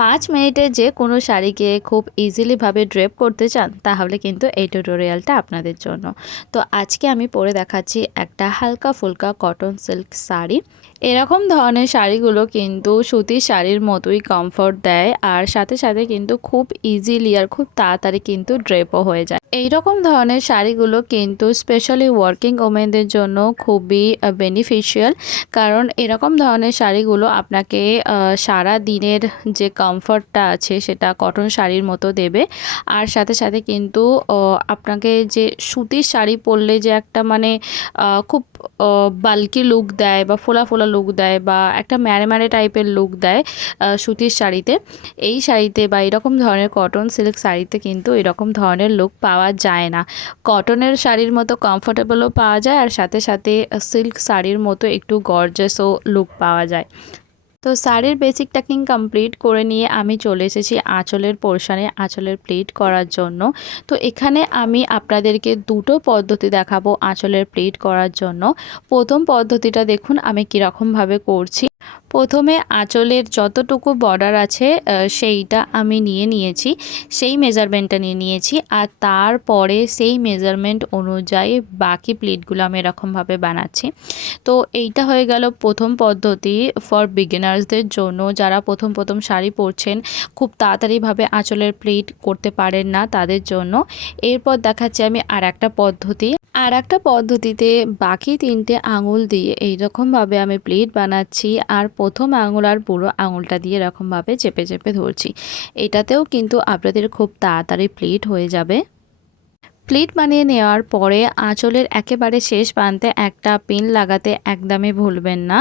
5 মিনিটে যে কোনো শাড়িকে খুব ইজিলিভাবে ড্রেপ করতে চান তাহলে কিন্তু এই টিউটোরিয়ালটা আপনাদের জন্য। তো আজকে আমি পরে দেখাচ্ছি একটা হালকা ফুলকা কটন সিল্ক শাড়ি। এরকম ধরনের শাড়িগুলো কিন্তু সুতির শাড়ির মতোই কমফোর্ট দেয়, আর সাথে সাথে কিন্তু খুব ইজিলি আর খুব তাড়াতাড়ি কিন্তু ড্রেপও হয়ে যায়। এইরকম ধরনের শাড়িগুলো কিন্তু স্পেশালি ওয়ার্কিং ওমেনদের জন্য খুবই বেনিফিশিয়াল, কারণ এরকম ধরনের শাড়িগুলো আপনাকে সারা দিনের যে কমফর্টটা আছে সেটা কটন শাড়ির মতো দেবে। আর সাথে সাথে কিন্তু আপনাকে যে সুতির শাড়ি পরলে যে একটা মানে খুব বাল্কি লুক দেয় বা ফোলা ফোলা লুক দেয় বা একটা ম্যারে ম্যারে টাইপের লুক দেয় সুতির শাড়িতে, এই শাড়িতে বা এরকম ধরনের কটন সিল্ক শাড়িতে কিন্তু এরকম ধরনের লুক পাওয়া যায় না। কটনের শাড়ির মতো কমফোর্টেবলও পাওয়া যায়, আর সাথে সাথে সিল্ক শাড়ির মতো একটু গর্জাসও লুক পাওয়া যায়। তো শাড়ির বেসিক টাকিং কমপ্লিট করে নিয়ে আমি চলে এসেছি আঁচলের পোর্শনে আঁচলের প্লিট করার জন্য। তো এখানে আমি আপনাদেরকে দুটো পদ্ধতি দেখাবো আঁচলের প্লিট করার জন্য। প্রথম পদ্ধতিটা দেখুন আমি কীরকমভাবে করছি। প্রথমে আঁচলের যতটুকু বর্ডার আছে সেইটা আমি নিয়েছি, সেই মেজারমেন্টটা নিয়েছি, আর তারপরে সেই মেজারমেন্ট অনুযায়ী বাকি প্লিটগুলো আমি এরকমভাবে বানাচ্ছি। তো এইটা হয়ে গেল প্রথম পদ্ধতি ফর বিগিনার্সদের জন্য, যারা প্রথম শাড়ি পরছেন, খুব তাড়াতাড়িভাবে আঁচলের প্লিট করতে পারেন না তাদের জন্য। এরপর দেখাচ্ছি আমি আর একটা পদ্ধতিতে বাকি 3টে আঙুল দিয়ে এইরকমভাবে আমি প্লিট বানাচ্ছি, আর প্রথম আঙুল আর পুরো আঙুলটা দিয়ে এরকমভাবে চেপে চেপে ধরছি। এটাতেও কিন্তু আপনাদের খুব তাড়াতাড়ি প্লিট হয়ে যাবে। প্লিট বানিয়ে নেওয়ার পরে আঁচলের একেবারে শেষ প্রান্তে একটা পিন লাগাতে একদমই ভুলবেন না,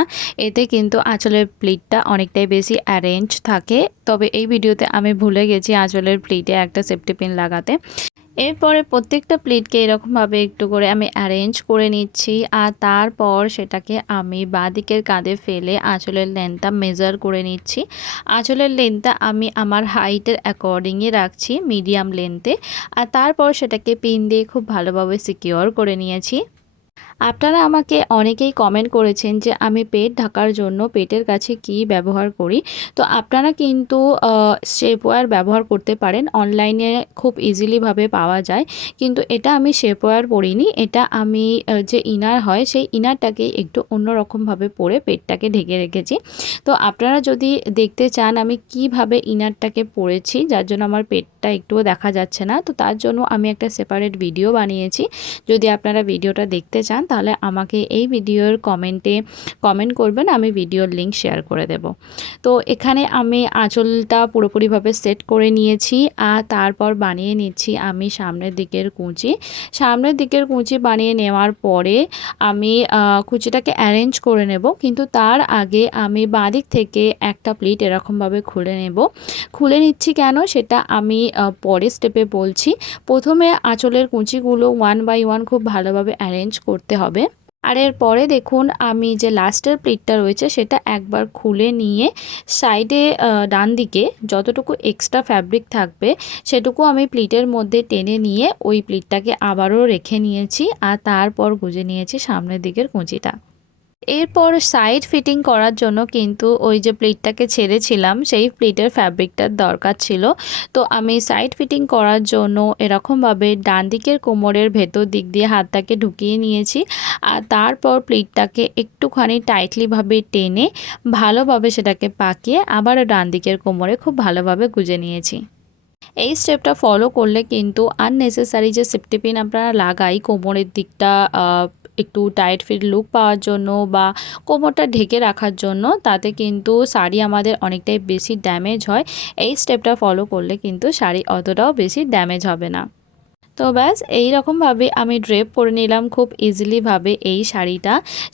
এতে কিন্তু আঁচলের প্লিটটা অনেকটাই বেশি অ্যারেঞ্জ থাকে। তবে এই ভিডিওতে আমি ভুলে গেছি আঁচলের প্লিটে একটা সেফটি পিন লাগাতে। এরপরে প্রত্যেকটা প্লিটকে এরকমভাবে একটু করে আমি অ্যারেঞ্জ করে নিচ্ছি, আর তারপর সেটাকে আমি বাঁদিকের কাঁধে ফেলে আঁচলের লেন্থটা মেজার করে নিচ্ছি। আঁচলের লেন্থটা আমি আমার হাইটের অ্যাকর্ডিংয়ে রাখছি, মিডিয়াম লেন্থে, আর তারপর সেটাকে পিন দিয়ে খুব ভালোভাবে সিকিওর করে নিয়েছি। আপনারা আমাকে অনেকেই কমেন্ট করেছেন যে আমি পেট ঢাকার জন্য পেটের কাছে কি ব্যবহার করি। তো আপনারা কিন্তু শেপওয়্যার ব্যবহার করতে পারেন, অনলাইনে খুব ইজিলিভাবে পাওয়া যায়। কিন্তু এটা আমি শেপওয়্যার পরিনি, এটা আমি যে ইনার হয় সেই ইনারটাকে একটু অন্যরকমভাবে পরে পেটটাকে ঢেকে রেখেছি। তো আপনারা যদি দেখতে চান আমি কিভাবে ইনারটাকে পরেছি, যার জন্য আমার পেটটা একটুও দেখা যাচ্ছে না, তো তার জন্য আমি একটা সেপারেট ভিডিও বানিয়েছি। যদি আপনারা ভিডিওটা দেখতে চান তাহলে আমাকে এই ভিডিওর কমেন্ট করবেন, আমি ভিডিওর লিংক শেয়ার করে দেব। তো এখানে আমি আঁচলটা পুরোপুরিভাবে সেট করে নিয়েছি, আর তারপর বানিয়ে নিচ্ছি আমি সামনের দিকের কুঁচি বানিয়ে নেওয়ার পরে আমি কুচিটাকে অ্যারেঞ্জ করে নেব। কিন্তু তার আগে আমি বাঁদিক থেকে একটা প্লিট এরকমভাবে খুলে নিচ্ছি কেন সেটা আমি পরের স্টেপে বলছি। প্রথমে আঁচলের কুঁচিগুলো 1 বাই 1 খুব ভালোভাবে অ্যারেঞ্জ করতে হবে। আর এরপরে দেখুন আমি যে লাস্টের প্লিটটা রয়েছে সেটা একবার খুলে নিয়ে সাইডে ডান দিকে যতটুকু এক্সট্রা ফ্যাব্রিক থাকবে সেটুকু আমি প্লিটের মধ্যে টেনে নিয়ে ওই প্লিটটাকে আবারও রেখে নিয়েছি, আর তারপর গুঁজে নিয়েছি সামনের দিকের কুঁচিটা। এরপর সাইড ফিটিং করার জন্য কিন্তু ওই যে প্লিটটাকে ছেড়েছিলাম সেই প্লিটের ফ্যাব্রিকটার দরকার ছিল। তো আমি সাইড ফিটিং করার জন্য এরকমভাবে ডান দিকের কোমরের ভেতর দিক দিয়ে হাতটাকে ঢুকিয়ে নিয়েছি, আর তারপর প্লিটটাকে একটুখানি টাইটলিভাবে টেনে ভালোভাবে সেটাকে পাকিয়ে আবার ডান দিকের কোমরে খুব ভালোভাবে গুঁজে নিয়েছি। এই স্টেপটা ফলো করলে কিন্তু আননেসেসারি যে সেফটি পিন আপনারা লাগাই কোমরের দিকটা একটু টাইট ফিট লুক পাওয়ার জন্য বা কোমরটা ঢেকে রাখার জন্য, তাতে কিন্তু শাড়ি আমাদের অনেকটাই বেশি ড্যামেজ হয়। এই স্টেপটা ফলো করলে কিন্তু শাড়ি অতটাও বেশি ড্যামেজ হবে না। তো ব্যাস এইরকমভাবে আমি ড্রেপ করে নিলাম খুব ইজিলিভাবে এই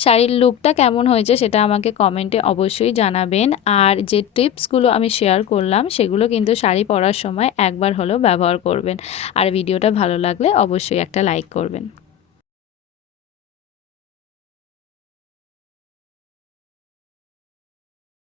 শাড়ির লুকটা কেমন হয়েছে সেটা আমাকে কমেন্টে অবশ্যই জানাবেন। আর যে টিপসগুলো আমি শেয়ার করলাম সেগুলো কিন্তু শাড়ি পরার সময় একবার হলেও ব্যবহার করবেন। আর ভিডিওটা ভালো লাগলে অবশ্যই একটা লাইক করবেন।